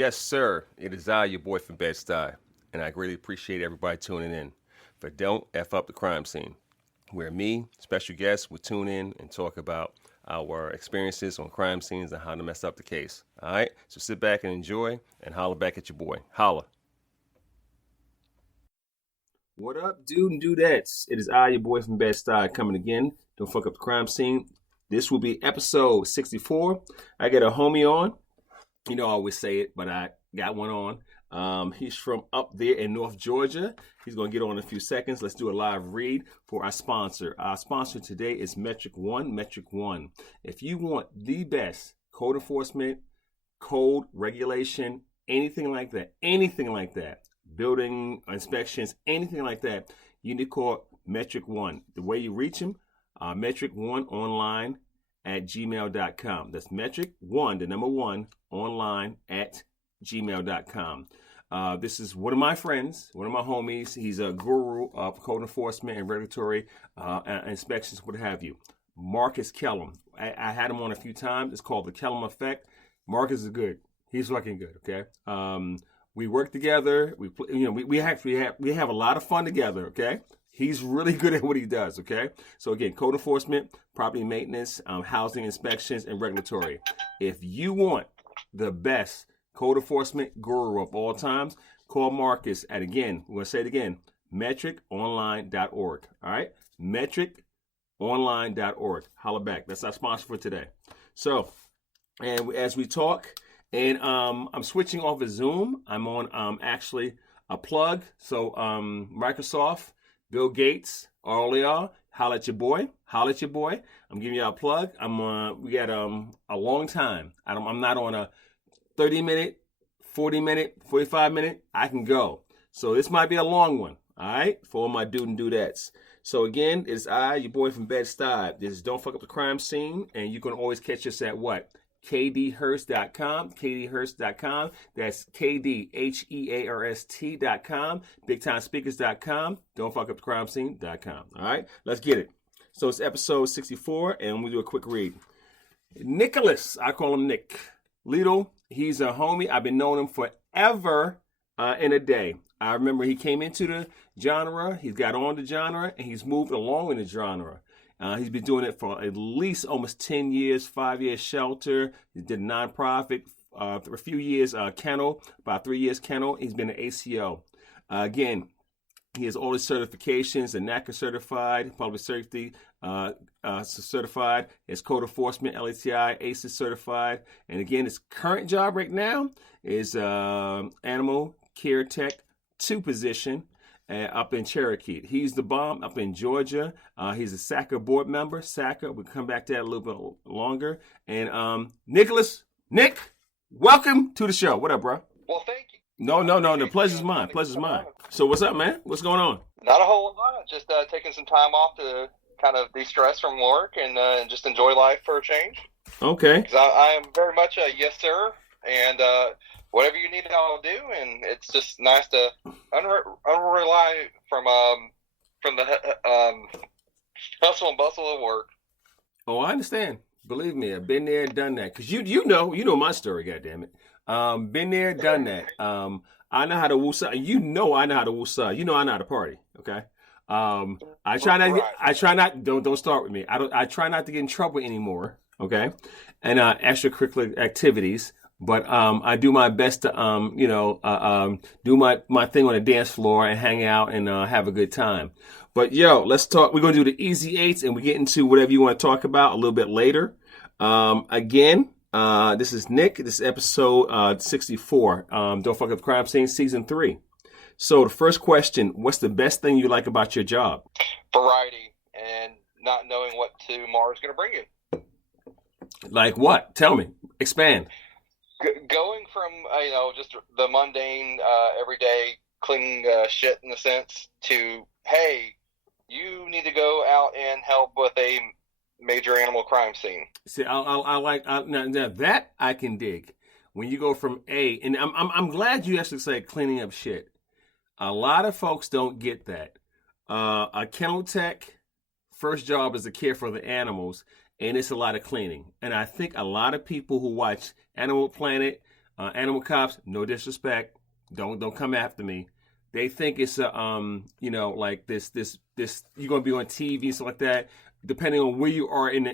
Yes, sir. It is I, your boy from Bed-Stuy, and I greatly appreciate everybody tuning in for Don't F Up the Crime Scene, where me, special guests, will tune in and talk about our experiences on crime scenes and how to mess up the case. All right? So sit back and enjoy and holler back at your boy. Holla. What up, dude and dudettes? It is I, your boy from Bed-Stuy, coming again. Don't fuck up the crime scene. This will be episode 64. I got a homie on. You know, I always say it, but I got one on. He's from up there in North Georgia. He's going to get on in a few seconds. Let's do a live read for our sponsor. Our sponsor today is Metric One. Metric One. If you want the best code enforcement, code regulation, anything like that, building inspections, anything like that, you need to call Metric One. The way you reach him, Metric One online at gmail.com. That's Metric One, the number one, online at gmail.com. This is one of my friends, one of my homies. He's a guru of code enforcement and regulatory inspections, what have you. Marcus Kellum. I had him on a few times. It's called the Kellum Effect. Marcus is good. He's fucking good. Okay. We work together. We have a lot of fun together. Okay. He's really good at what he does, okay? So again, code enforcement, property maintenance, housing inspections, and regulatory. If you want the best code enforcement guru of all times, call Marcus at, again, we're going to say it again, metriconline.org, all right? metriconline.org. Holla back. That's our sponsor for today. So, and as we talk, and I'm switching off of Zoom. I'm on actually a plug. So Microsoft, Bill Gates, all y'all, holla at your boy. Holla at your boy. I'm giving y'all a plug. We got a long time. I'm not on a 30-minute, 40-minute, 45-minute. I can go. So this might be a long one. All right, for all my dude and dudettes. So again, it's I, your boy from Bed-Stuy. This is Don't Fuck Up the Crime Scene, and you can always catch us at what? KDHurst.com, KDHurst.com. That's KDHEARST.com, BigTimeSpeakers.com, Don't Fuck Up the Crime Scene.com. All right, let's get it. So it's episode 64, and we'll do a quick read. Nichalas, I call him Nick. Liddle, he's a homie. I've been knowing him forever in a day. I remember he came into the genre, he's got on the genre, and he's moved along in the genre. He's been doing it for at least almost 10 years, 5 years shelter. He did a nonprofit for a few years, Kennel, about 3 years Kennel. He's been an ACO. Again, he has all his certifications, a NACA certified, public safety certified, his code enforcement, LATI, ACES certified. And again, his current job right now is animal care tech 2 position. Up in Cherokee. He's the bomb up in Georgia. He's a SACA board member. SACA, we'll come back to that a little bit longer. And Nichalas, Nick, welcome to the show. What up, bro? Well, thank you. No. The pleasure's mine. Pleasure's mine. So what's up, man? What's going on? Not a whole lot. Just taking some time off to kind of de-stress from work and just enjoy life for a change. Okay. Because I am very much a yes, sir. And whatever you need, I'll do, and it's just nice to unrely from the hustle and bustle of work. Oh, I understand. Believe me, I've been there, done that. Cause you know my story. Goddammit. Been there, done that. I know how to woosah. You know I know how to woosah. You know I know how to party. Okay. I try not. Don't start with me. I try not to get in trouble anymore. Okay. And extracurricular activities. But I do my best to, do my thing on the dance floor and hang out and have a good time. But, let's talk. We're going to do the easy eights, and we get into whatever you want to talk about a little bit later. Again, this is Nick. This is episode 64. Don't Fuck Up the Crime Scene, Season 3. So the first question, what's the best thing you like about your job? Variety and not knowing what tomorrow's going to bring you. Like what? Tell me. Expand. Going from, just the mundane, everyday cleaning shit in a sense to, hey, you need to go out and help with a major animal crime scene. See, I like now that I can dig. When you go from and I'm glad you actually say cleaning up shit. A lot of folks don't get that. A kennel tech first job is to care for the animals, and it's a lot of cleaning. And I think a lot of people who watch Animal Planet, Animal cops, no disrespect, don't come after me. They think it's a like this you're gonna be on TV stuff like that. Depending on where you are in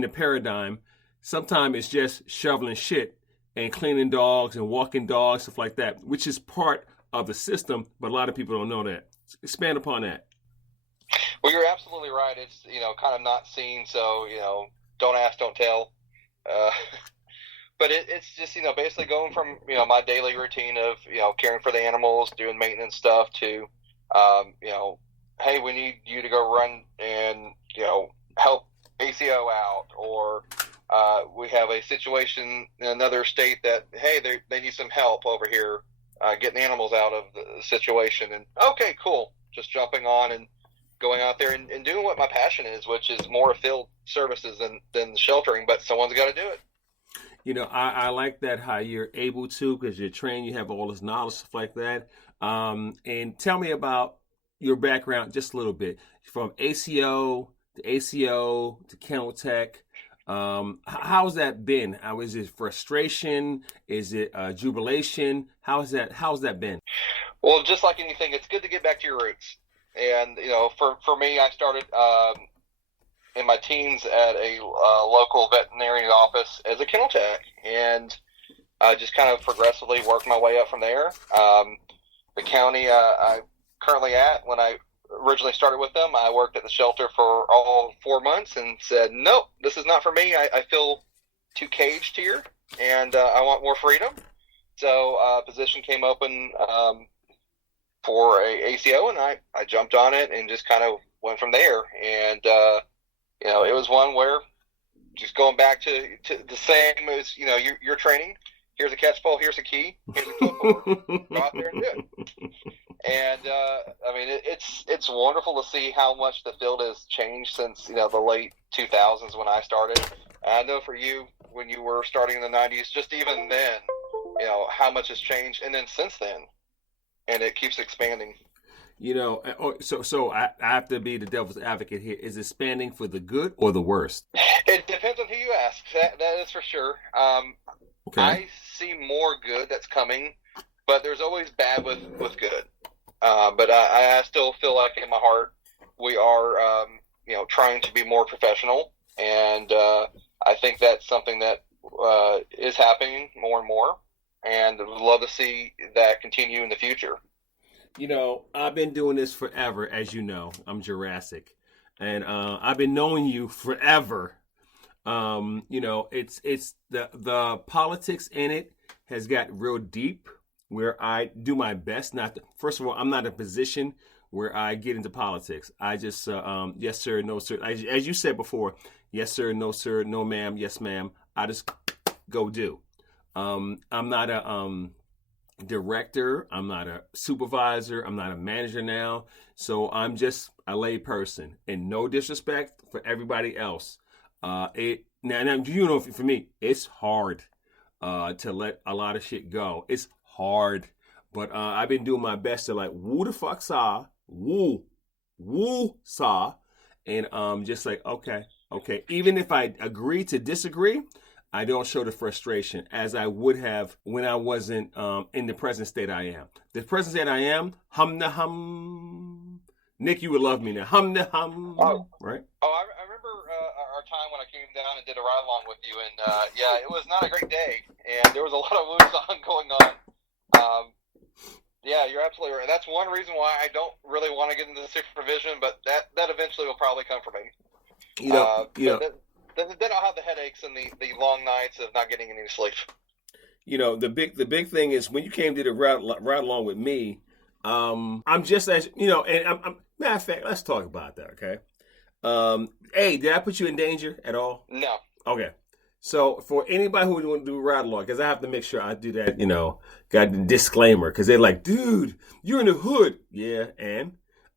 the paradigm, sometimes it's just shoveling shit and cleaning dogs and walking dogs, stuff like that, which is part of the system, but a lot of people don't know that. Expand upon that. Well, you're absolutely right. It's, kind of not seen, so, don't ask, don't tell. But it's just, basically going from, my daily routine of, caring for the animals, doing maintenance stuff to, hey, we need you to go run and, help ACO out, or we have a situation in another state that, hey, they need some help over here getting animals out of the situation. And, okay, cool. Just jumping on and going out there and doing what my passion is, which is more field services than sheltering, but someone's got to do it. I like that, how you're able to, because you're trained, you have all this knowledge, stuff like that. And tell me about your background just a little bit. From ACO to Kennel Tech. How's that been? Is it frustration? Is it jubilation? How's that been? Well, just like anything, it's good to get back to your roots. And, for me, I started in my teens at a local veterinarian office as a kennel tech, and I just kind of progressively worked my way up from there. The county I'm currently at, when I originally started with them, I worked at the shelter for all 4 months and said, nope, this is not for me. I feel too caged here, and I want more freedom. So a position came open for a ACO, and I jumped on it and just kind of went from there. And it was one where just going back to the same as, your training. Here's a catch pole, here's a key, here's a clipboard. Go out there and do it. And, it's wonderful to see how much the field has changed since, the late 2000s when I started. And I know for you, when you were starting in the 90s, just even then, how much has changed. And then since then, and it keeps expanding. So I have to be the devil's advocate here. Is it expanding for the good or the worst? It depends on who you ask. That is for sure. Okay. I see more good that's coming, but there's always bad with good. But I still feel like in my heart we are, trying to be more professional, and I think that's something that is happening more and more, and would love to see that continue in the future. I've been doing this forever, as you know. I'm Jurassic, and I've been knowing you forever. It's the politics in it has got real deep, where I do my best not to. First of all, I'm not in a position where I get into politics. I just yes sir, no sir. As you said before, yes sir, no sir, no ma'am, yes ma'am. I just go do. I'm not a director, I'm not a supervisor, I'm not a manager now, so I'm just a lay person. And no disrespect for everybody else, now for me it's hard to let a lot of shit go. It's hard, but I've been doing my best to woo the fuck saw, woo saw, and just okay, even if I agree to disagree, I don't show the frustration as I would have when I wasn't in the present state I am. The present state I am, hum. Nick, you would love me now. Hum, right? Oh, I remember our time when I came down and did a ride along with you, and it was not a great day, and there was a lot of woo-song going on. You're absolutely right. That's one reason why I don't really want to get into supervision, but that eventually will probably come for me. Then I'll have the headaches and the long nights of not getting any sleep. The big thing is when you came to the ride along with me, I'm just as and I'm matter of fact, let's talk about that, okay? Hey, did I put you in danger at all? No. Okay. So for anybody who would want to do a ride along, because I have to make sure I do that, got the disclaimer, because they're like, dude, you're in the hood. Yeah, and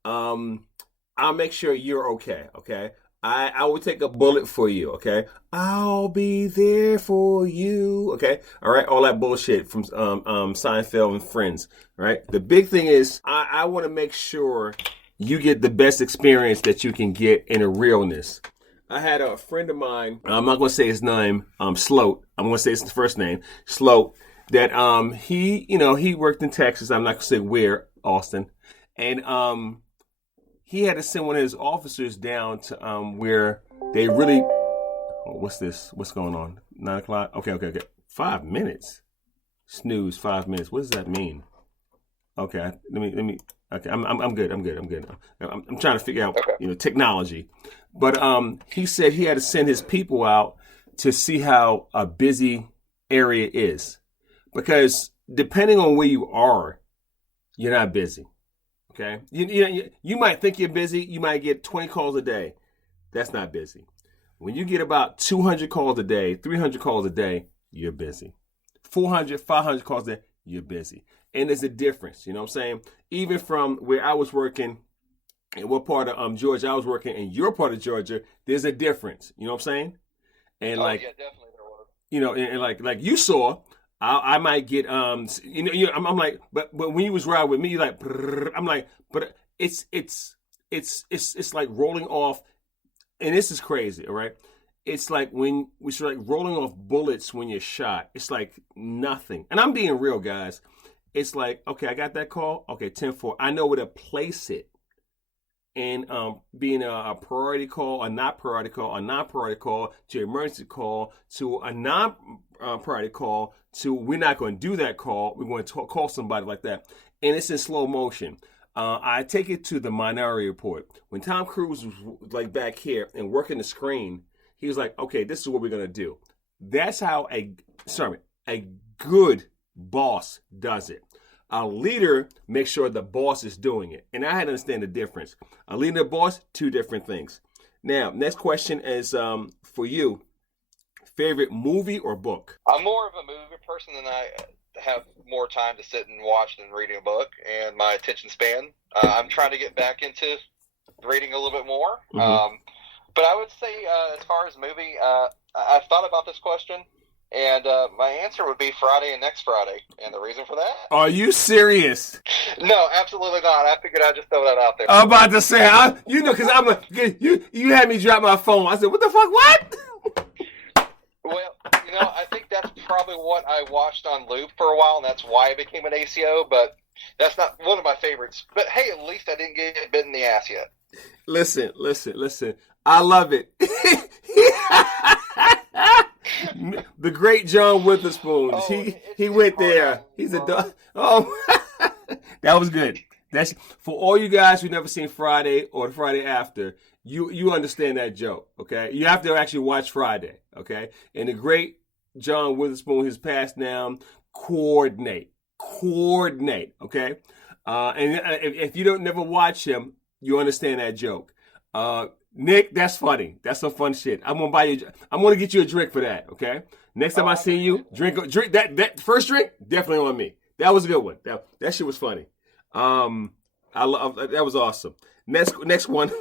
I'll make sure you're okay, okay? I will take a bullet for you, okay? I'll be there for you, okay? All right, all that bullshit from Seinfeld and Friends, right? The big thing is I want to make sure you get the best experience that you can get in a realness. I had a friend of mine, I'm not going to say his name, Sloat. I'm going to say his first name, Sloat. that he worked in Texas. I'm not gonna say where, Austin, and he had to send one of his officers down to where they really. Oh, what's this? What's going on? 9:00. Okay. 5 minutes. Snooze. 5 minutes. What does that mean? Okay, let me. Okay, I'm good. I'm trying to figure out technology, but he said he had to send his people out to see how a busy area is, because depending on where you are, you're not busy. Okay, you might think you're busy. You might get 20 calls a day. That's not busy. When you get about 200 calls a day, 300 calls a day, you're busy. 400, 500 calls a day, you're busy. And there's a difference, you know what I'm saying? Even from where I was working, and what part of Georgia I was working, and your part of Georgia, there's a difference. You know what I'm saying? And yeah, definitely there was. And like you saw, I might get I'm like, but when you was riding with me, you're like, I'm like, but it's like rolling off. And this is crazy, all right? It's like when we're like rolling off bullets when you're shot. It's like nothing. And I'm being real, guys. It's like, okay, I got that call. Okay, 10-4. I know where to place it. And being a priority call, a not priority call, a non-priority call, to emergency call, to a non-priority call, to we're not going to do that call. We're going to call somebody like that. And it's in slow motion. I take it to the Minority Report. When Tom Cruise was like back here and working the screen, he was like, okay, this is what we're going to do. That's how a good boss does it. A leader makes sure the boss is doing it. And I had to understand the difference. A leader and a boss, two different things. Now, next question is for you. Favorite movie or book? I'm more of a movie person than I have more time to sit and watch than reading a book, and my attention span. I'm trying to get back into reading a little bit more. Mm-hmm. But I would say, as far as movie, I've thought about this question, and my answer would be Friday and Next Friday. And the reason for that? Are you serious? No, absolutely not. I figured I'd just throw that out there. I'm about to say, because you had me drop my phone. I said, what the fuck, what? Well, I think that's probably what I watched on loop for a while, and that's why I became an ACO, but that's not one of my favorites. But hey, at least I didn't get bit in the ass yet. Listen. I love it. The great John Witherspoon. He went there. He's a dog. Oh, that was good. That's for all you guys who never seen Friday or the Friday after. You understand that joke, okay? You have to actually watch Friday, okay? And the great John Witherspoon has passed down. Coordinate, okay? And if you don't never watch him, you understand that joke. Nick, that's funny. That's some fun shit. I'm gonna get you a drink for that, okay? Next time I see you, drink that first drink, definitely on me. That was a good one. That shit was funny. I love that was awesome. Next one.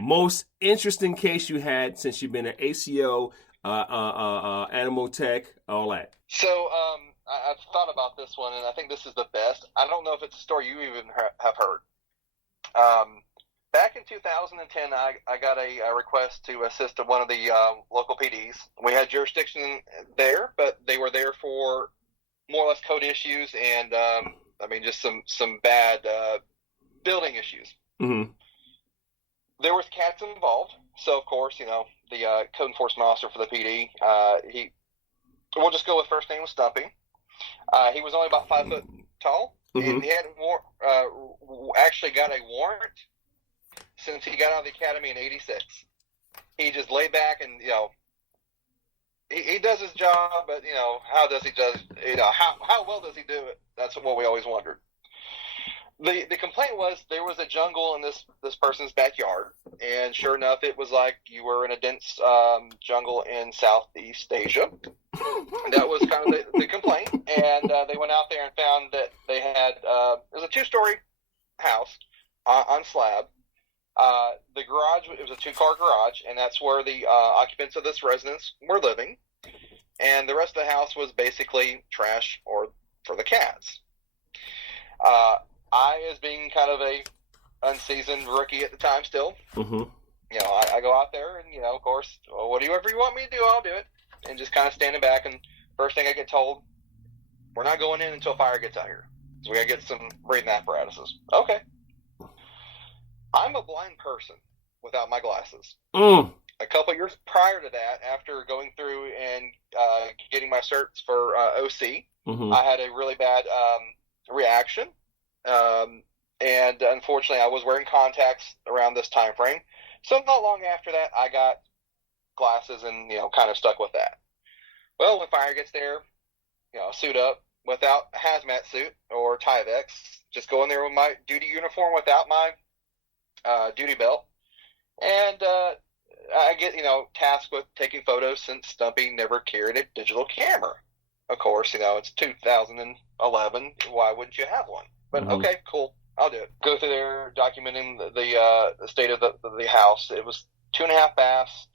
Most interesting case you had since you've been an ACO, animal tech, all that. So I've thought about this one, and I think this is the best. I don't know if it's a story you even have heard. Back in 2010, I got a request to assist one of the local PDs. We had jurisdiction there, but they were there for more or less code issues and, just some bad building issues. Mm-hmm. There was cats involved, so of course, the code enforcement officer for the PD, we'll just go with first name was Stumpy. He was only about 5 foot tall, mm-hmm. and he had actually got a warrant since he got out of the academy in '86. He just laid back and he does his job, but how does he how well does he do it? That's what we always wondered. The complaint was there was a jungle in this person's backyard, and sure enough, it was like you were in a dense jungle in Southeast Asia. That was kind of the complaint, and they went out there and found that they had it was a 2-story house on slab. The garage, it was a 2-car garage, and that's where the occupants of this residence were living, and the rest of the house was basically trash or for the cats. I, as being kind of a unseasoned rookie at the time still, mm-hmm. I go out there and, of course, whatever you want me to do, I'll do it. And just kind of standing back, and first thing I get told, we're not going in until fire gets out here. So we got to get some breathing apparatuses. Okay. I'm a blind person without my glasses. A couple years prior to that, after going through and getting my certs for OC, I had a really bad reaction. And unfortunately, I was wearing contacts around this time frame. So not long after that, I got glasses and, kind of stuck with that. Well, when fire gets there, suit up without a hazmat suit or Tyvek, just go in there with my duty uniform without my duty belt. And I get, tasked with taking photos since Stumpy never carried a digital camera. Of course, it's 2011. Why wouldn't you have one? But okay, cool. I'll do it. Go through there, documenting the state of the house. It was 2.5 baths.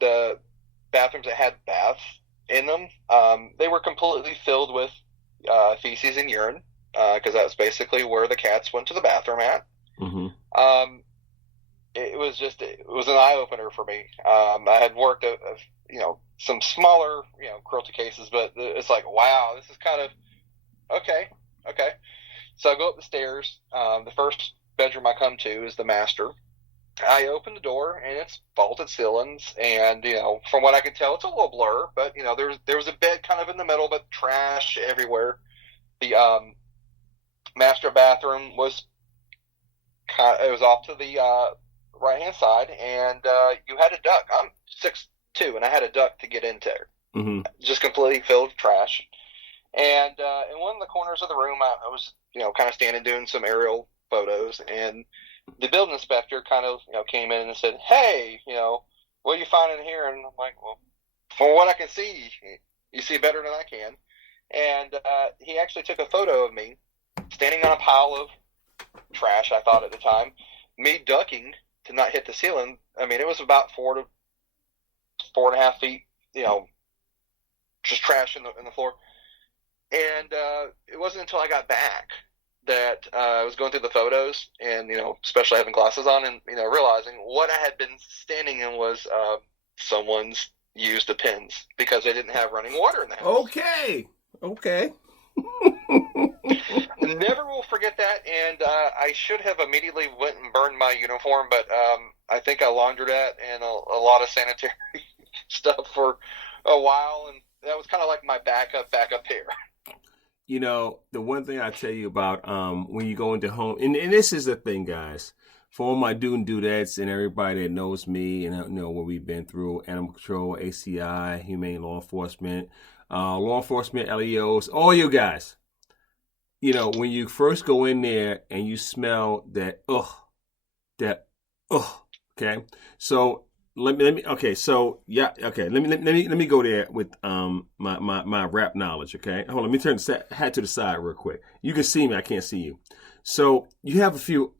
The bathrooms that had baths in them, they were completely filled with feces and urine, because that's basically where the cats went to the bathroom at. It was an eye opener for me. I had worked some smaller cruelty cases, but it's like, wow, this is kind of okay. So I go up the stairs. The first bedroom I come to is the master. I open the door and it's vaulted ceilings, and from what I can tell, it's a little blur, but there was a bed kind of in the middle, but trash everywhere. The master bathroom was off to the right hand side, and you had a duct. I'm 6'2", and I had a duct to get into there. Just completely filled with trash. And in one of the corners of the room, I was kind of standing doing some aerial photos, and the building inspector kind of came in and said, "Hey, what are you finding here?" And I'm like, "Well, from what I can see, you see better than I can." And he actually took a photo of me standing on a pile of trash, I thought at the time, me ducking to not hit the ceiling. I mean, it was about 4 to 4.5 feet, just trash in the floor. And it wasn't until I got back that I was going through the photos and, especially having glasses on and, realizing what I had been standing in was someone's used the pins because they didn't have running water in the house. Okay. Never will forget that, and I should have immediately went and burned my uniform, but I think I laundered that and a lot of sanitary stuff for a while, and that was kind of like my backup pair. The one thing I tell you about when you go into home, and this is the thing, guys, for all my dudettes and everybody that knows me and what we've been through, animal control, ACI, humane law enforcement, LEOs, all you guys. When you first go in there and you smell that okay. So let me go there with my rap knowledge, okay? Hold on, let me turn the hat to the side real quick. You can see me, I can't see you. So you have a few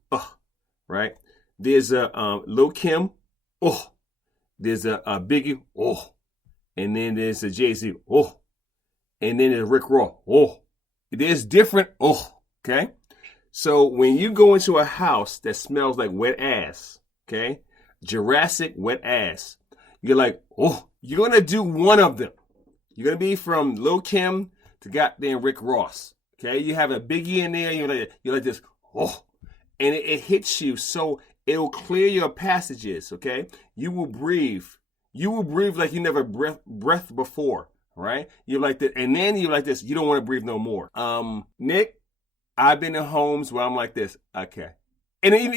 right? There's a Lil Kim, there's a Biggie, and then there's a Jay-Z, and then there's Rick Ross, There's different, okay? So when you go into a house that smells like wet ass, okay? Jurassic wet ass, you're like, you're going to do one of them. You're going to be from Lil Kim to goddamn Rick Ross, okay? You have a Biggie in there, you're like this, and it hits you, so it'll clear your passages, okay? You will breathe like you never breathed before. Right? You're like this, and then you're like this. You don't want to breathe no more. Nick, I've been in homes where I'm like this. Okay, and then,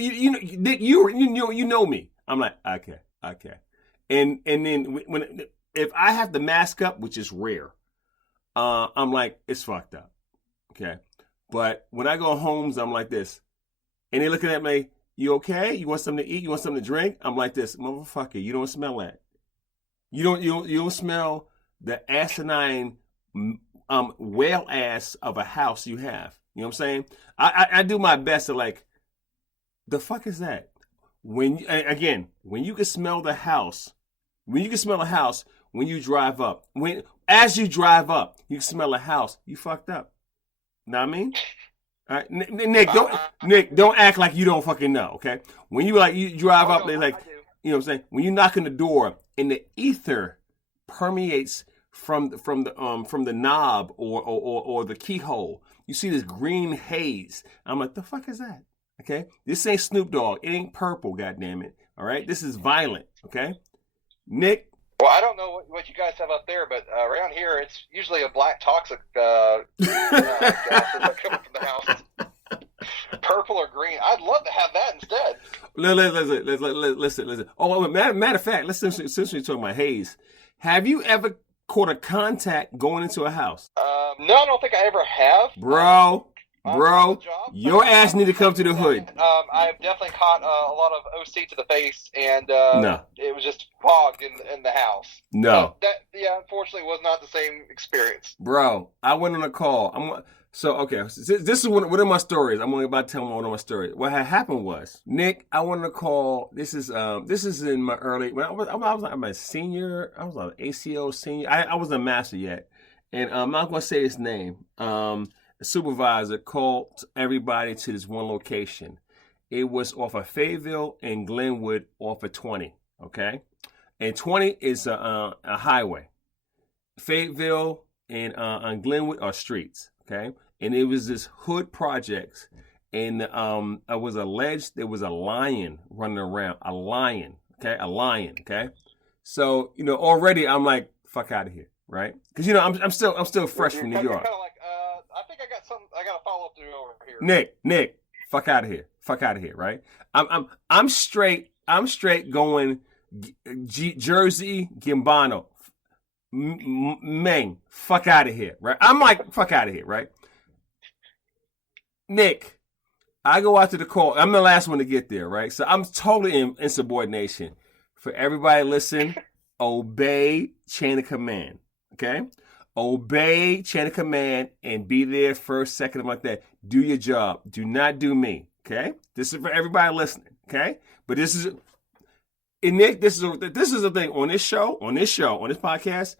Nick, you know me. I'm like okay, and then if I have to mask up, which is rare, I'm like it's fucked up. Okay, but when I go homes, I'm like this, and they're looking at me. You okay? You want something to eat? You want something to drink? I'm like this, motherfucker. You don't smell that. You don't smell the asinine whale ass of a house you have. You know what I'm saying? I do my best to like, the fuck is that? When you can smell the house, when you drive up, as you drive up, you can smell a house, you fucked up. Know what I mean? All right, Nick, don't act like you don't fucking know, okay? When you drive up, they like, you know what I'm saying? When you knock on the door and the ether permeates from the knob or the keyhole. You see this green haze. I'm like, the fuck is that? Okay, this ain't Snoop Dogg. It ain't purple. Goddamn it! All right, this is violent. Okay, Nick. Well, I don't know what you guys have up there, but around here it's usually a black toxic gases that come from the house. Purple or green. I'd love to have that instead. Listen. Oh, matter of fact, since we're talking about haze, have you ever caught a contact going into a house? No, I don't think I ever have. Bro, your ass need to come to the hood. I've definitely caught a lot of OC to the face, and no. It was just fogged in the house. No. That unfortunately was not the same experience. Bro, I went on a call. This is one of my stories. I'm only about to tell one of my stories. What had happened was, Nick, I went on a call. This is in my early, when I'm a senior. I was an ACO senior. I wasn't a master yet. And I'm not going to say his name. The supervisor called everybody to this one location. It was off of Fayetteville and Glenwood off of 20, okay? And 20 is a highway. Fayetteville and Glenwood are streets, okay? And it was this hood projects. And it was alleged there was a lion running around. A lion, okay? So, already I'm like, fuck out of here, right? Because, I'm still fresh from New York. You're kind of like, I think I got a follow-up to do over here. Nick, fuck out of here, right? I'm straight going Jersey, Gambano, Maine, fuck out of here, right? I'm like, fuck out of here, right? Nick, I go out to the call. I'm the last one to get there, right? So I'm totally in subordination. For everybody listen, obey chain of command, okay? Obey chain of command and be there first, second, like that. Do your job. Do not do me, okay? This is for everybody listening, okay? But this is, and Nick, this is the thing on this podcast.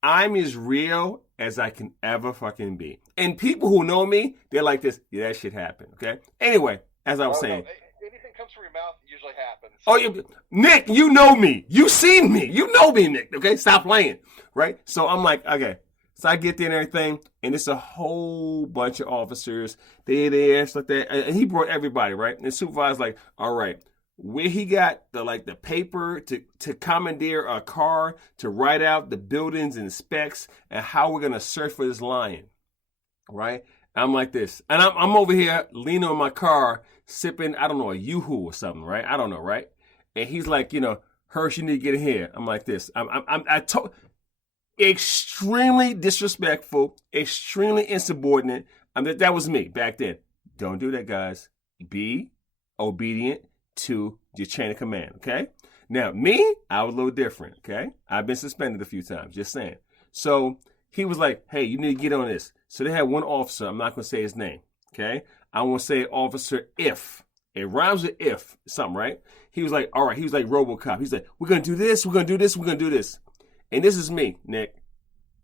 I'm as real as I can ever fucking be. And people who know me, they're like this. Yeah, that shit happened. Okay. Anyway, as I was saying, anything comes from your mouth usually happens. Oh, Nick, you know me. You seen me. You know me, Nick. Okay, stop playing. Right. So I'm like, okay. So I get there and everything, and it's a whole bunch of officers. They're there, stuff like that. And he brought everybody, right? And the supervisor's like, all right. Where he got the paper to commandeer a car to write out the buildings and specs and how we're gonna search for this lion, right? I'm like this, and I'm over here leaning on my car, sipping I don't know a Yoo-hoo or something, right? I don't know, right? And he's like, Hirsch, you need to get in here. I'm like this. I told extremely disrespectful, extremely insubordinate. That was me back then. Don't do that, guys. Be obedient to your chain of command, okay? Now, me, I was a little different, okay? I've been suspended a few times, just saying. So he was like, hey, you need to get on this. So they had one officer, I'm not going to say his name, okay? I want to say Officer If. It rhymes with if, something, right? He was like, all right, he was like RoboCop. He's like, we're going to do this, we're going to do this, we're going to do this. And this is me, Nick.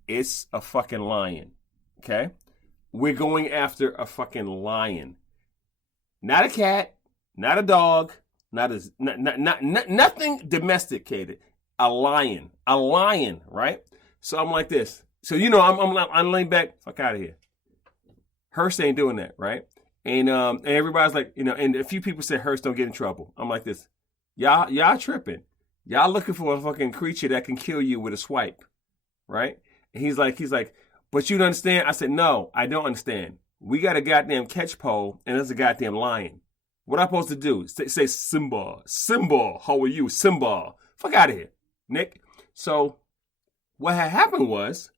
It's a fucking lion, okay? We're going after a fucking lion. Not a cat, not a dog, nothing domesticated. A lion, right? So I'm like this. So I'm laying back. Fuck out of here. Hearst ain't doing that, right? And everybody's like, and a few people said Hearst don't get in trouble. I'm like this. Y'all tripping. Y'all looking for a fucking creature that can kill you with a swipe, right? And he's like, but you don't understand. I said, no, I don't understand. We got a goddamn catch pole, and there's a goddamn lion. What am I supposed to do? Say Simba, how are you, Simba? Fuck out of here, Nick. So what had happened was,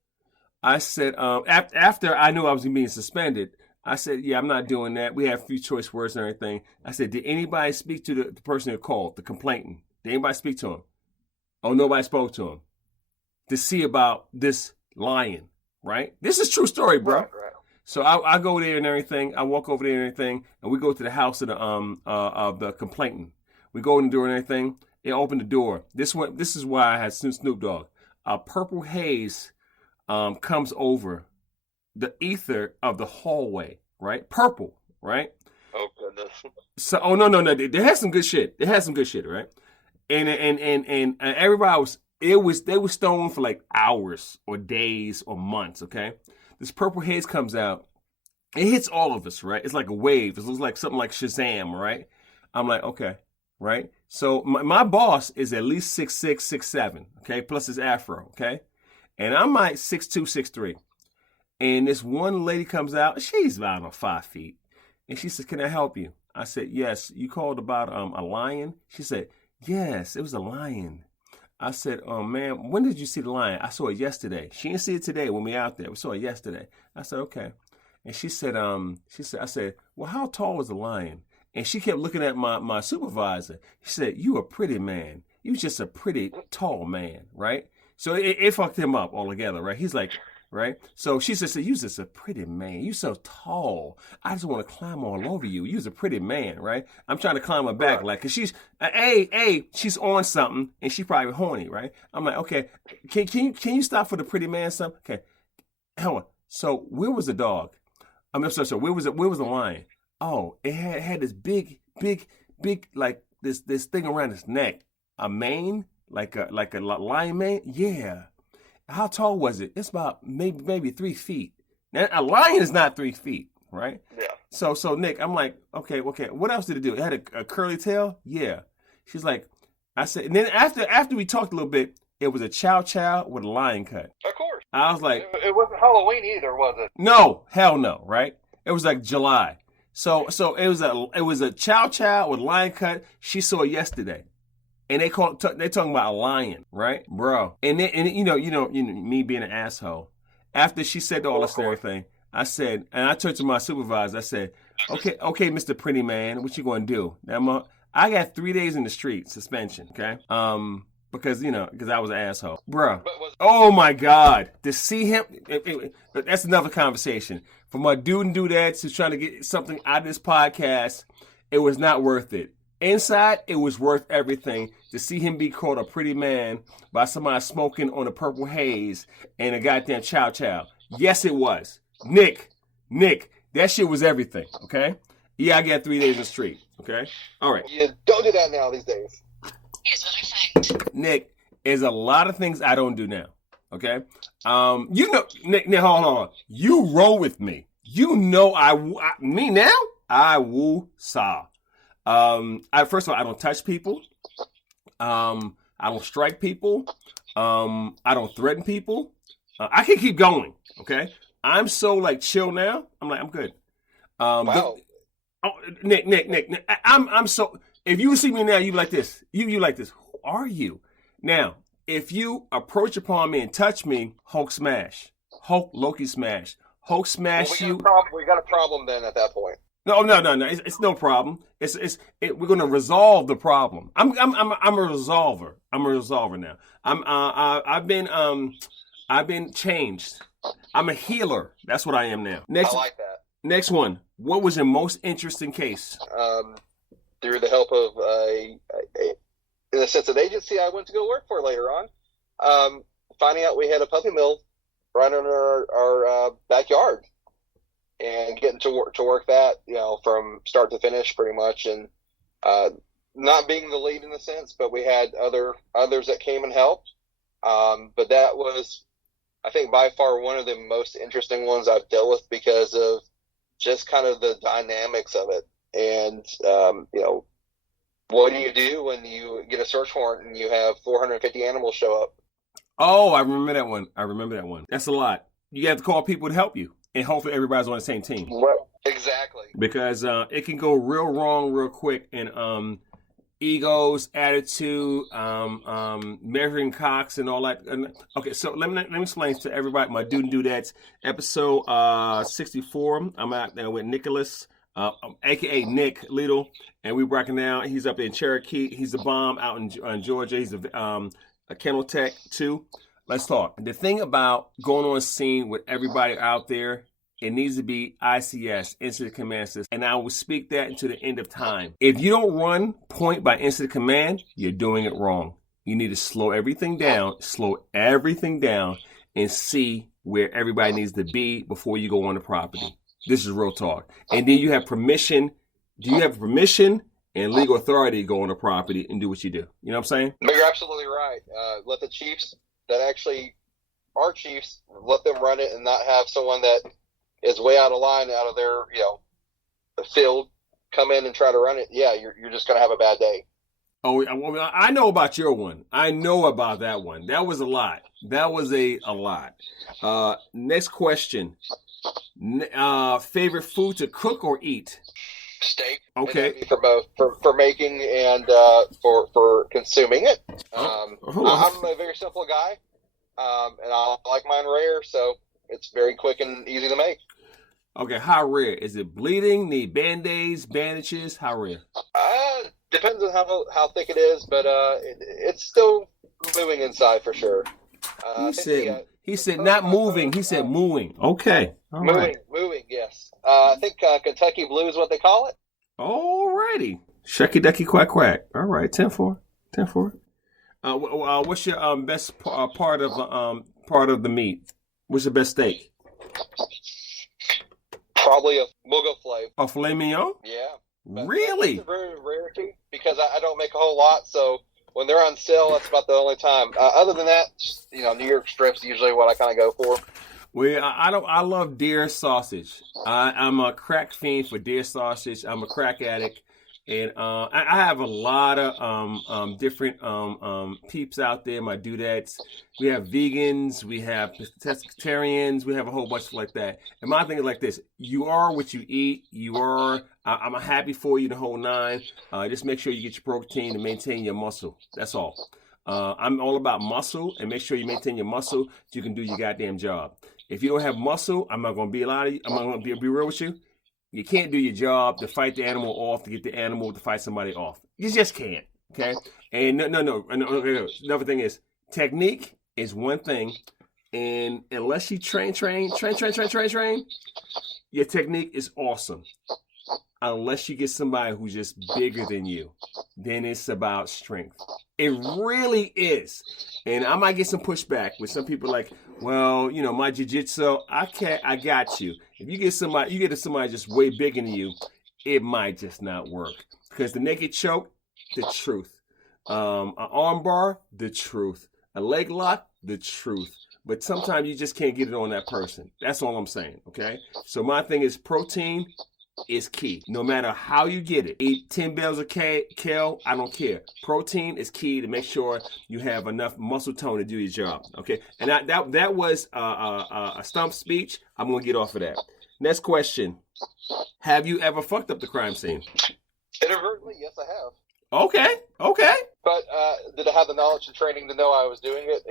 I said, after I knew I was being suspended, I said, yeah, I'm not doing that. We have a few choice words and everything. I said, did anybody speak to the person who called, the complainant? Did anybody speak to him? Oh, nobody spoke to him. To see about this lion, right? This is true story, bro. Right. So I go there and everything. I walk over there and everything, and we go to the house of the complainant. We go in the door and everything. They open the door. This is why I had Snoop Dogg. A purple haze comes over the ether of the hallway, right? Purple, right? Oh goodness. So no. They had some good shit. Right? And everybody was They were stoned for like hours or days or months, okay? This purple haze comes out. It hits all of us, right? It's like a wave. It looks like something like Shazam, right? I'm like, okay, right? So my boss is at least 6'6", 6'7", okay? Plus his afro, okay? And I'm like 6'2", 6'3". And this one lady comes out. She's about, I don't know, 5 feet. And she says, can I help you? I said, yes. You called about a lion? She said, yes, it was a lion. I said, ma'am, when did you see the lion? I saw it yesterday. She didn't see it today when we out there. We saw it yesterday. I said, okay. And she said, I said, well, how tall was the lion? And she kept looking at my supervisor. She said, you a pretty man. You just a pretty tall man, right? So it fucked him up altogether, right? He's like, right? So she said, you just a pretty man. You so tall. I just want to climb all over you. You's a pretty man, right? I'm trying to climb her back, like, cause she's, she's on something and she probably horny, right? I'm like, okay, can you stop for the pretty man something? Okay, hold on. So where was the dog? I'm sorry. So where was the lion? Oh, it had this big, like this thing around its neck, a mane, like a lion mane. Yeah. How tall was it? It's about maybe 3 feet. Now, a lion is not 3 feet, right? Yeah. So Nick, I'm like, okay. What else did it do? It had a curly tail. Yeah. She's like, I said, and then after we talked a little bit, it was a chow with a lion cut. Of course. I was like, it wasn't Halloween either, was it? No, hell no, right? It was like July. So it was a chow with lion cut. She saw it yesterday. And they talking about a lion, right, bro? And you know me being an asshole. After she said all this and everything, I said, and I turned to my supervisor. I said, okay, Mr. Pretty Man, what you gonna do? Now I got 3 days in the street suspension, okay? Because I was an asshole, bro. Oh my God, to see him, that's another conversation. For my dude and dudettes who's trying to get something out of this podcast, it was not worth it. Inside, it was worth everything to see him be called a pretty man by somebody smoking on a purple haze and a goddamn chow. Yes, it was. Nick, that shit was everything, okay? Yeah, I got 3 days in the street, okay? All right. You don't do that now these days. Here's what I found. Nick, there's a lot of things I don't do now, okay? Nick, hold on. You roll with me. You know me now? I woo saw. First of all, I don't touch people. I don't strike people. I don't threaten people. I can keep going. Okay. I'm so like chill now. I'm good. Wow. Nick, I'm so, if you see me now, you like this. You like this. Who are you? Now, if you approach upon me and touch me, Hulk smash. Hulk Loki smash. Hulk smash you. We got a problem then at that point. No. It's no problem. We're gonna resolve the problem. I'm a resolver. I'm a resolver now. I've been changed. I'm a healer. That's what I am now. I like that. Next one. What was your most interesting case? Through the help of in a sense, an agency I went to go work for later on, finding out we had a puppy mill right in our backyard. And getting to work that, from start to finish pretty much, and not being the lead in a sense, but we had others that came and helped. But that was, I think, by far one of the most interesting ones I've dealt with because of just kind of the dynamics of it. And, what do you do when you get a search warrant and you have 450 animals show up? Oh, I remember that one. That's a lot. You have to call people to help you. And hopefully everybody's on the same team. Well, exactly. Because it can go real wrong real quick. And egos, attitude, measuring cocks and all that. Okay, so let me explain to everybody my dude and dudettes. Episode 64. I'm out there with Nichalas, a.k.a. Nick Liddle. And we're breaking down. He's up in Cherokee. He's a bomb out in Georgia. He's a Kennel Tech too. Let's talk. The thing about going on scene with everybody out there, it needs to be ICS, Incident Command System. And I will speak that into the end of time. If you don't run point by Incident Command, you're doing it wrong. You need to slow everything down, and see where everybody needs to be before you go on the property. This is real talk. And then you have permission. Do you have permission and legal authority go on the property and do what you do. You know what I'm saying? No, you're absolutely right. Let the chiefs that actually are chiefs, let them run it and not have someone that is way out of line, out of their, field, come in and try to run it. Yeah, you're just going to have a bad day. Oh, well, I know about your one. I know about that one. That was a lot. That was a lot. Next question. Favorite food to cook or eat? Steak. Okay. For both, for making and for consuming it. I'm a very simple guy, and I like mine rare, so it's very quick and easy to make. Okay, how rare? Is it bleeding? Need Band-Aids, bandages? How rare? Depends on how thick it is, but it's still moving inside for sure. He said not moving. He said mooing. Okay. All right. Moving, yes. I think Kentucky Blue is what they call it. All righty. Shucky ducky quack quack. All right, 10-4. 10-4. What's your best part of the meat? What's your best steak? Probably we'll go filet. A filet mignon? Yeah. Really? It's a very rarity because I don't make a whole lot, so when they're on sale, that's about the only time. Other than that, New York strips usually what I kind of go for. Well, I love deer sausage. I'm a crack fiend for deer sausage. I'm a crack addict, and I have a lot of different peeps out there. My dudettes. We have vegans. We have pescatarians. We have a whole bunch like that. And my thing is like this: you are what you eat. You are. I'm happy for you the whole nine. Just make sure you get your protein and maintain your muscle. That's all. I'm all about muscle, and make sure you maintain your muscle so you can do your goddamn job. If you don't have muscle, I'm not going to be a lot of you. I'm not going to be real with you. You can't do your job to fight the animal off, to get the animal to fight somebody off. You just can't. Okay. And no. Another thing is technique is one thing, and unless you train, your technique is awesome. Unless you get somebody who's just bigger than you, then it's about strength. It really is. And I might get some pushback with some people like, well, my jiu-jitsu, I got you. If you get somebody just way bigger than you, it might just not work. Because the naked choke, the truth. An arm bar, the truth. A leg lock, the truth. But sometimes you just can't get it on that person. That's all I'm saying, okay? So my thing is protein is key. No matter how you get it. Eat 10 bales of kale, I don't care. Protein is key to make sure you have enough muscle tone to do your job. Okay? And that was a stump speech. I'm going to get off of that. Next question. Have you ever fucked up the crime scene? Inadvertently, yes, I have. Okay. But did I have the knowledge and training to know I was doing it?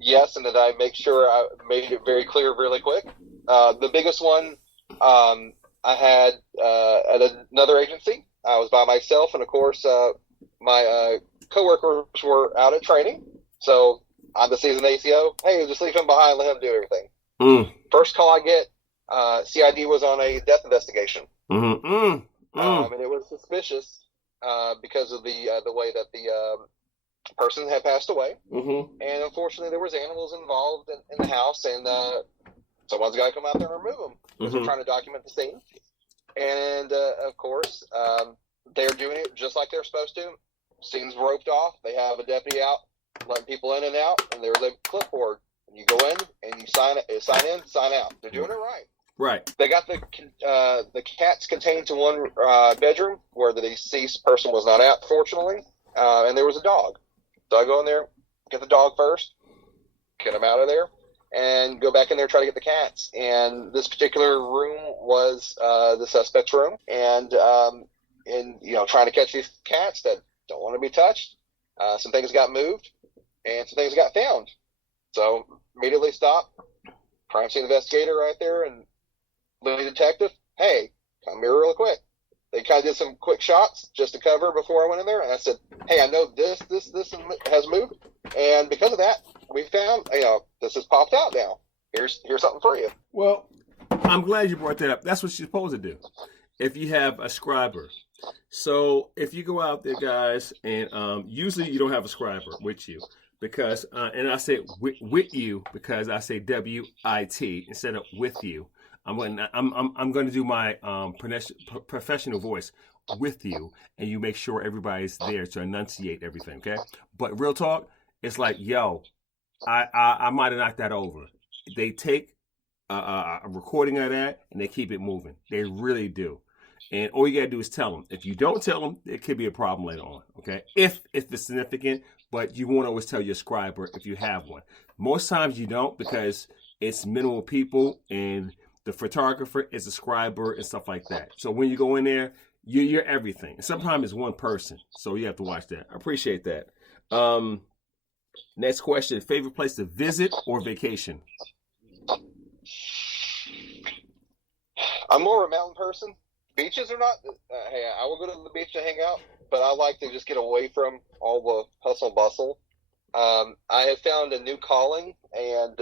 Yes, and did I make sure I made it very clear really quick? The biggest one, I had at another agency. I was by myself, and of course, my coworkers were out at training. So I'm the seasoned ACO. Hey, just leave him behind, let him do everything. First call I get, CID was on a death investigation, and it was suspicious because of the way that the person had passed away, and unfortunately, there was animals involved in the house, and someone's got to come out there and remove them because they're trying to document the scene. And, of course, they're doing it just like they're supposed to. Scene's roped off. They have a deputy out, letting people in and out, and there's a clipboard. You go in, and you sign in, sign out. They're doing it right. Right. They got the cats contained to one bedroom where the deceased person was not at, fortunately, and there was a dog. So I go in there, get the dog first, get him out of there, and go back in there, try to get the cats. And this particular room was the suspect's room. And trying to catch these cats that don't want to be touched, some things got moved and some things got found. So immediately stopped, crime scene investigator right there, and lead detective, hey, come here real quick. They kind of did some quick shots just to cover before I went in there. And I said, hey, I know this has moved. And because of that, we found, this has popped out now. Here's something for you. Well, I'm glad you brought that up. That's what you're supposed to do if you have a scriber. So if you go out there, guys, and usually you don't have a scriber with you because, and I say with you because I say WIT instead of with you. I'm going to do my professional voice. with you, and you make sure everybody's there to enunciate everything. Okay, but real talk, it's like, yo, I might have knocked that over. They take a recording of that and they keep it moving. They really do. And all you gotta do is tell them. If you don't tell them, it could be a problem later on. Okay, if it's significant, but you won't always tell your scriber if you have one. Most times you don't, because it's minimal people and the photographer is a scriber and stuff like that. So when you go in there, you're everything. And sometimes it's one person, so you have to watch that. I appreciate that. Next question: favorite place to visit or vacation? I'm more of a mountain person. Beaches are not. Hey, I will go to the beach to hang out, but I like to just get away from all the hustle and bustle. I have found a new calling, and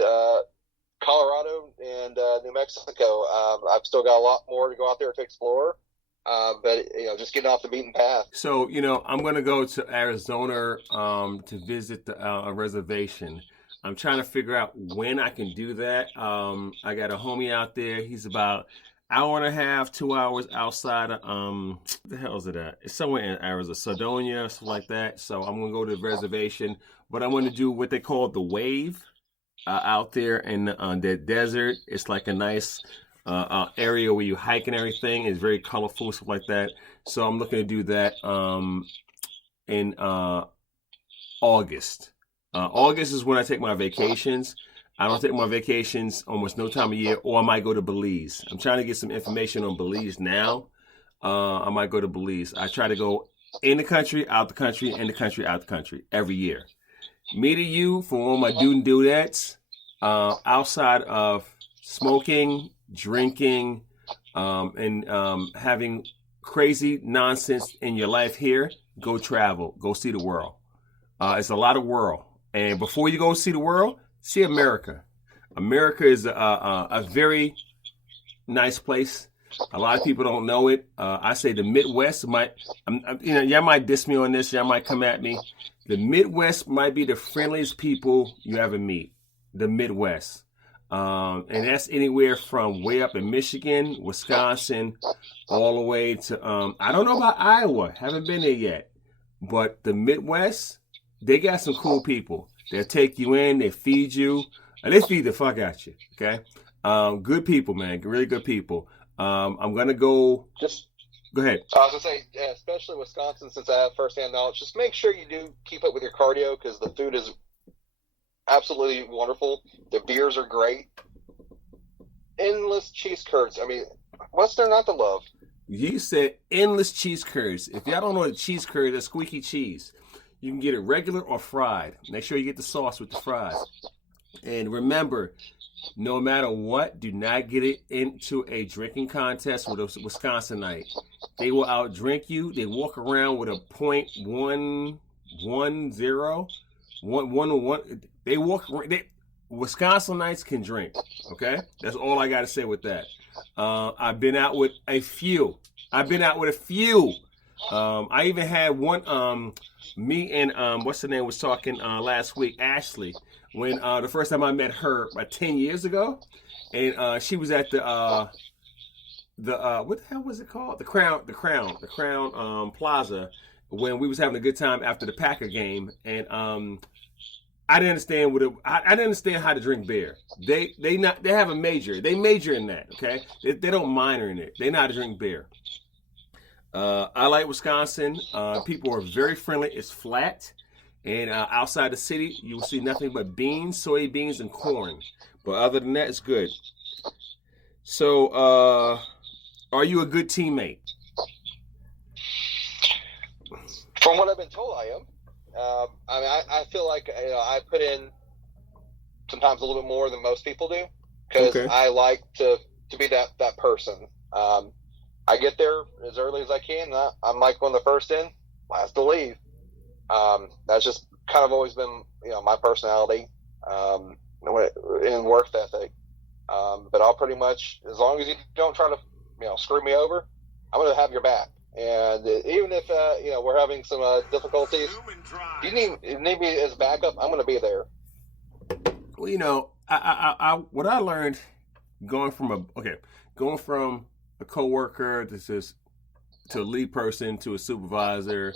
Colorado and New Mexico. I've still got a lot more to go out there to explore, but just getting off the beaten path. So I'm gonna go to Arizona to visit a reservation. I'm trying to figure out when I can do that. I got a homie out there. He's about hour and a half, 2 hours outside of what the hell is it at? It's somewhere in Arizona, Sardonia, something like that. So I'm gonna go to the reservation, but I'm gonna do what they call the wave out there in the desert. It's like a nice area where you hike and everything. It's very colorful, stuff like that. So I'm looking to do that in August. August is when I take my vacations. I don't take my vacations almost no time of year, or I might go to Belize. I'm trying to get some information on Belize now. I might go to Belize. I try to go in the country, out the country, in the country, out the country every year. Me to you for all my dudettes, outside of smoking, drinking, and having crazy nonsense in your life here, go travel, go see the world. It's a lot of world. And before you go see the world, see America. America is a very nice place. A lot of people don't know it. I say the Midwest might, y'all might diss me on this. Y'all might come at me. The Midwest might be the friendliest people you ever meet. The Midwest. And that's anywhere from way up in Michigan, Wisconsin, all the way to, I don't know about Iowa. Haven't been there yet. But the Midwest, they got some cool people. They'll take you in, they feed you, and they feed the fuck out you, okay? Good people, man, really good people. I'm going to go... Go ahead. I was going to say, yeah, especially Wisconsin, since I have firsthand knowledge, just make sure you do keep up with your cardio, because the food is absolutely wonderful. The beers are great. Endless cheese curds. I mean, what's there not to love? You said endless cheese curds. If y'all don't know what cheese curd, that's squeaky cheese. You can get it regular or fried. Make sure you get the sauce with the fries. And remember, no matter what, do not get it into a drinking contest with a Wisconsinite. They will outdrink you. They walk around with a .110, 1. They walk. Wisconsinites can drink. Okay, that's all I got to say with that. I've been out with a few. I even had one. Me and what's her name was talking last week, Ashley, when the first time I met her about 10 years ago, and she was at the what the hell was it called? The Crown Plaza, when we was having a good time after the Packer game, and I didn't understand I didn't understand how to drink beer. They have a major. They major in that. Okay, they don't minor in it. They know how to drink beer. I like Wisconsin. People are very friendly. It's flat. And outside the city, you will see nothing but beans, soybeans, and corn. But other than that, it's good. So, are you a good teammate? From what I've been told, I am. I feel like I put in sometimes a little bit more than most people do, because I like to be that person. I get there as early as I can. I'm like one of the first in, last to leave. That's just kind of always been, my personality, in work ethic. But I'll pretty much, as long as you don't try to, screw me over, I'm going to have your back. And even if, we're having some difficulties, you need me as backup, I'm going to be there. Well, what I learned going from a coworker, this is to a lead person, to a supervisor,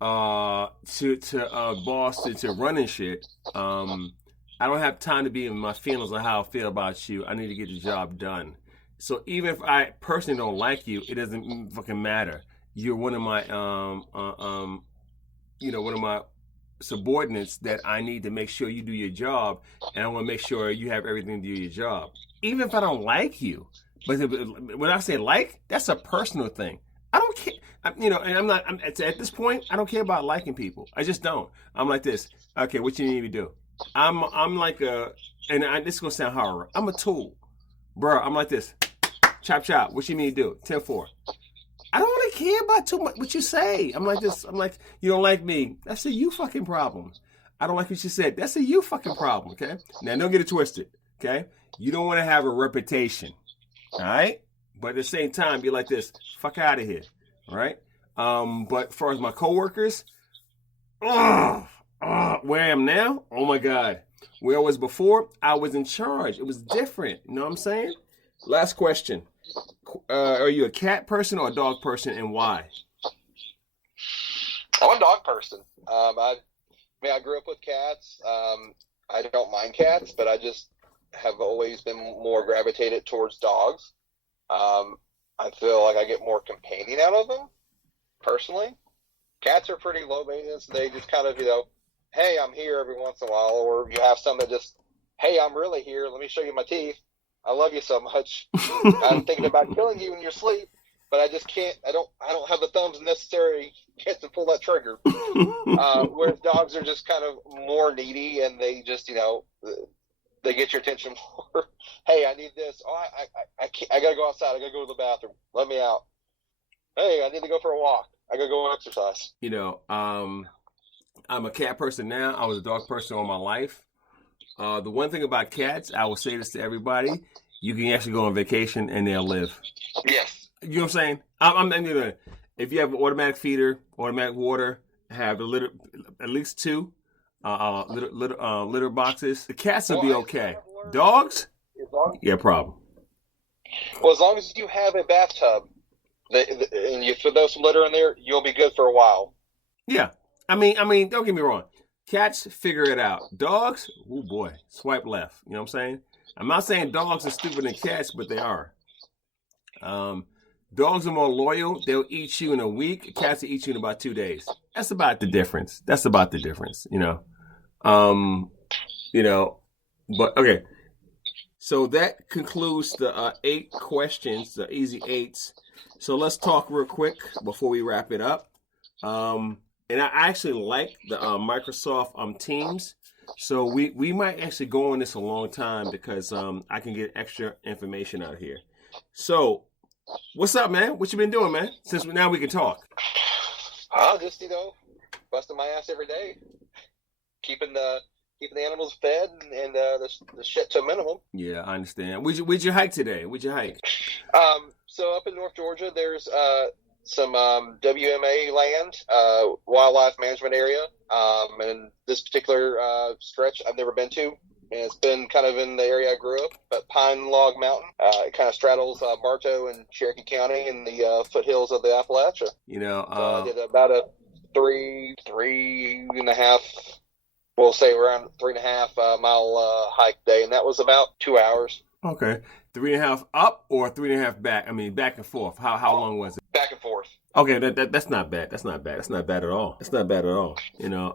to a boss, to running shit. I don't have time to be in my feelings on how I feel about you. I need to get the job done. So even if I personally don't like you, it doesn't fucking matter. You're one of my one of my subordinates that I need to make sure you do your job, and I want to make sure you have everything to do your job. Even if I don't like you, but when I say like, that's a personal thing. I don't care, at this point, I don't care about liking people. I just don't. I'm like this. Okay, what you need me to do? I'm like this is gonna sound horrible. I'm a tool, bro. I'm like this. Chop chop. What you need to do? 10-4. I don't want to care about too much what you say. I'm like this. I'm like, you don't like me. That's a you fucking problem. I don't like what you said. That's a you fucking problem. Okay. Now don't get it twisted. Okay. You don't want to have a reputation. All right. But at the same time, be like this. Fuck out of here. All right. But as far as my coworkers, where I am now, oh my God. Where I was before, I was in charge. It was different. You know what I'm saying? Last question. Are you a cat person or a dog person, and why? I'm a dog person. I grew up with cats. I don't mind cats, but I just have always been more gravitated towards dogs. I feel like I get more companion out of them, personally. Cats are pretty low maintenance. They just kind of, hey, I'm here every once in a while. Or you have some that just, hey, I'm really here. Let me show you my teeth. I love you so much. I'm thinking about killing you in your sleep, but I just can't. I don't have the thumbs necessary to pull that trigger. Whereas dogs are just kind of more needy, and they just they get your attention more. Hey, I need this. Oh, I gotta go outside. I gotta go to the bathroom. Let me out. Hey, I need to go for a walk. I gotta go exercise. I'm a cat person now. I was a dog person all my life. The one thing about cats, I will say this to everybody: you can actually go on vacation and they'll live. Yes. You know what I'm saying? If you have an automatic feeder, automatic water, have a litter, at least 2 litter boxes. The cats will be okay. Dogs? Yeah, problem. Well, as long as you have a bathtub and you throw some litter in there, you'll be good for a while. Yeah. I mean, don't get me wrong. Cats figure it out. Dogs, oh boy, swipe left. You know what I'm saying? I'm not saying dogs are stupider than cats, but they are. Dogs are more loyal. They'll eat you in a week. Cats will eat you in about 2 days. That's about the difference. But okay. So that concludes the 8 questions, the easy 8s. So let's talk real quick before we wrap it up. And I actually like the Microsoft Teams. So we might actually go on this a long time because I can get extra information out here. So what's up, man? What you been doing, man? Since now we can talk. I'll just, busting my ass every day. Keeping the animals fed and the shit to a minimum. Yeah, I understand. Where'd you hike today? Where'd you hike? So up in North Georgia, there's some WMA land, wildlife management area, and this particular stretch I've never been to, and it's been kind of in the area I grew up, at Pine Log Mountain. It kind of straddles Bartow and Cherokee County in the foothills of the Appalachia. So I did about a three and a half, we'll say around 3.5 mile hike day, and that was about 2 hours. Okay. 3.5 up or 3.5 back? I mean, back and forth. How long was it? Back and forth. Okay, that's not bad. That's not bad at all.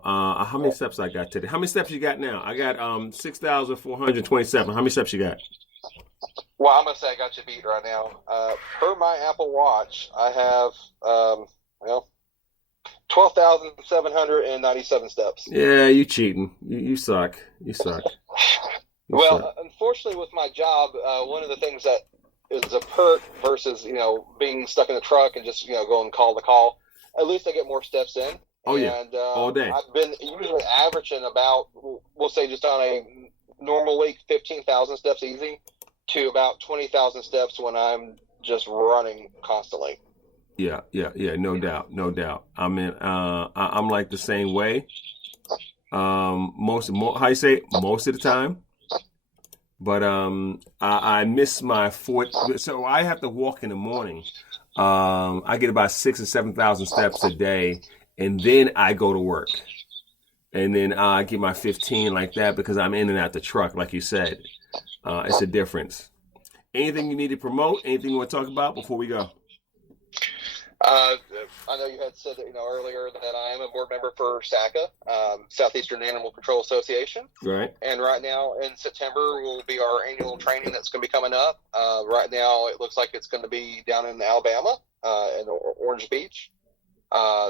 How many steps I got today? How many steps you got now? I got 6,427. How many steps you got? Well, I'm gonna say I got you beat right now. Per my Apple Watch, I have 12,797 steps. Yeah, you cheating. You suck. Well, unfortunately, with my job, one of the things that is a perk versus, being stuck in the truck and just, going call to call, at least I get more steps in. Oh, yeah. And all day. I've been usually averaging about, we'll say just on a normal week, 15,000 steps easy to about 20,000 steps when I'm just running constantly. Yeah, no doubt. I mean, I'm like the same way. Most of the time. But I miss my foot, so I have to walk in the morning. I get about 6,000 or 7,000 steps a day, and then I go to work. And then I get my 15 like that because I'm in and out the truck, like you said. It's a difference. Anything you need to promote? Anything you want to talk about before we go? I know you had said that earlier that I am a board member for SACA, Southeastern Animal Control Association. Right. And right now in September will be our annual training that's going to be coming up. Right now it looks like it's going to be down in Alabama, in Orange Beach.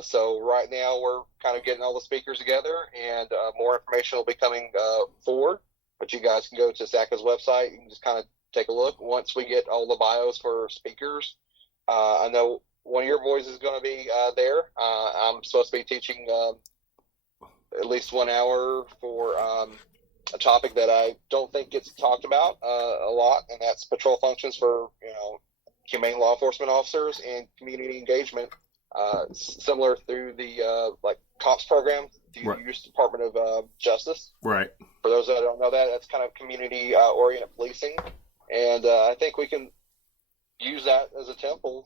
So right now we're kind of getting all the speakers together, and more information will be coming forward. But you guys can go to SACA's website. You can just kind of take a look. Once we get all the bios for speakers, I know one of your boys is going to be there. I'm supposed to be teaching at least 1 hour for a topic that I don't think gets talked about a lot, and that's patrol functions for humane law enforcement officers and community engagement, similar through the like COPS program through the U.S. Department of Justice. Right. For those that don't know that, that's kind of community oriented policing, and I think we can use that as a template,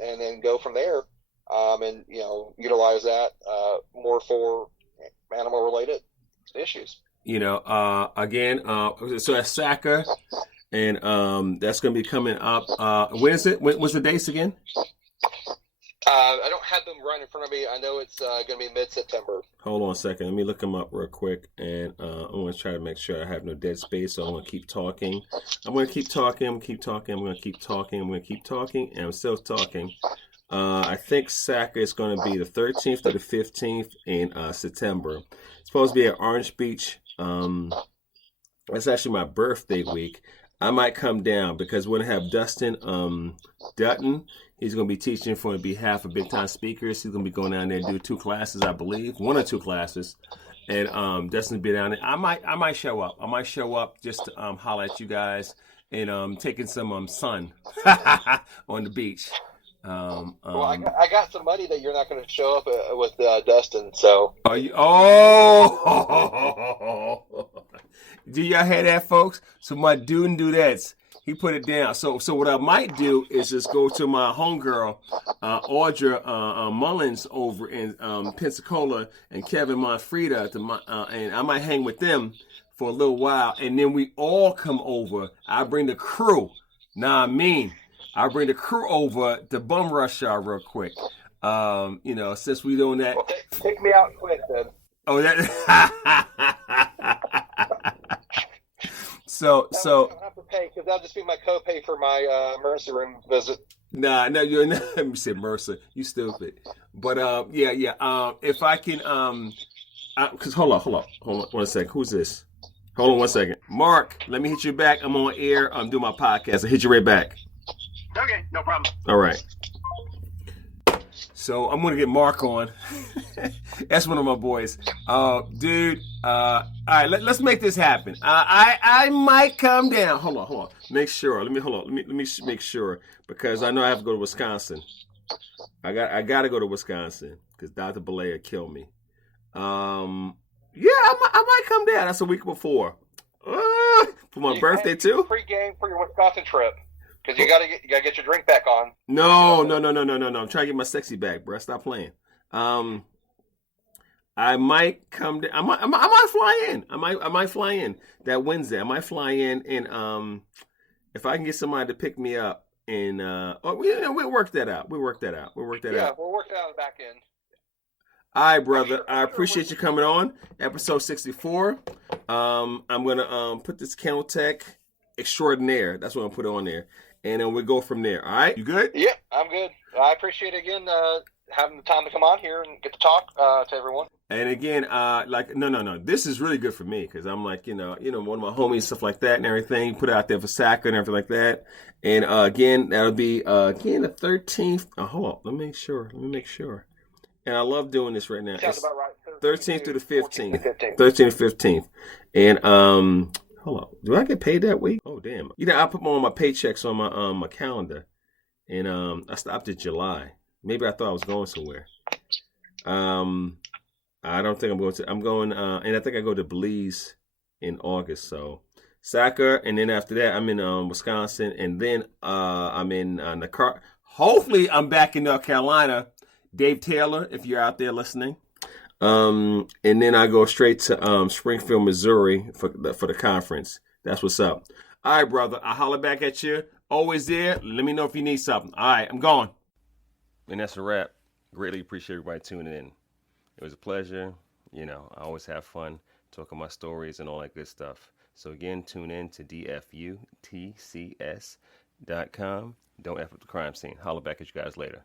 and then go from there, and utilize that more for animal related issues. Again, so that's SACA, and that's going to be coming up. When is it? What's the dates again? I don't have them right in front of me. I know it's going to be mid-September. Hold on a second. Let me look them up real quick, and I'm going to try to make sure I have no dead space, so I'm going to keep talking. I'm going to keep talking. I'm going to keep talking. I'm going to keep talking. I'm going to keep talking, and I'm still talking. I think SACA is going to be the 13th to the 15th in September. It's supposed to be at Orange Beach. That's actually my birthday week. I might come down because we're going to have Dustin Dutton. He's going to be teaching for behalf of big time speakers. He's going to be going down there and do 2 classes, I believe, 1 or 2 classes. And Dustin will be down there. I might show up. I might show up just to holler at you guys and taking some sun on the beach. Well, I got some money that you're not going to show up with Dustin. So. Do y'all hear that, folks? So my dudettes, he put it down. So what I might do is just go to my homegirl, Audra Mullins over in Pensacola, and Kevin Monfrida, and I might hang with them for a little while, and then we all come over. I bring the crew. I bring the crew over to bum rush y'all real quick. Since we doing that. Well, take me out quick then. Oh, that. So I don't have to pay because that'll just be my copay for my emergency room visit. No, you're not. Let me say Mercer. You stupid. But if I can, because hold on, 1 second. Who's this? Hold on 1 second. Mark, let me hit you back. I'm on air. I'm doing my podcast. I'll hit you right back. Okay, no problem. All right. So I'm gonna get Mark on. That's one of my boys. Dude. All right. Let's make this happen. I might come down. Hold on. Make sure. Let me make sure because I know I have to go to Wisconsin. I gotta go to Wisconsin because Dr. Belay will kill me. I might come down. That's a week before. For my birthday too. Free game for your Wisconsin trip. Because you gotta get your drink back on. No. I'm trying to get my sexy back, bro. Stop playing. I might come down. I might fly in. I might fly in that Wednesday. I might fly in, and if I can get somebody to pick me up, and we'll work that out. We'll work that out. We'll work that out on the back end. All right, brother. I appreciate you coming on. Episode 64. I'm gonna put this Kennel Tech Extraordinaire. That's what I'm gonna put on there. And then we'll go from there. All right? You good? Yeah, I'm good. I appreciate, again, having the time to come on here and get to talk to everyone. And again, no. This is really good for me because I'm like, one of my homies, stuff like that and everything. Put it out there for SACA and everything like that. And again, that'll be, the 13th. Hold on. Let me make sure. And I love doing this right now. Sounds about right. 13th through the 15th. 13th to 15th. And, hold on. Do I get paid that week? Oh, damn. I put more on my paychecks on my calendar. And I stopped at July. Maybe I thought I was going somewhere. I don't think I'm going to. I'm going, and I think I go to Belize in August. So SACA, and then after that, I'm in Wisconsin. And then I'm in Nichalas. Hopefully, I'm back in North Carolina. Dave Taylor, if you're out there listening. And then I go straight to Springfield, Missouri for the conference. That's what's up. All right, brother. I'll holler back at you. Always there. Let me know if you need something. All right, I'm gone. And that's a wrap. Greatly appreciate everybody tuning in. It was a pleasure. I always have fun talking my stories and all that good stuff. So again, tune in to dfutcs.com. Don't F up the crime scene. Holler back at you guys later.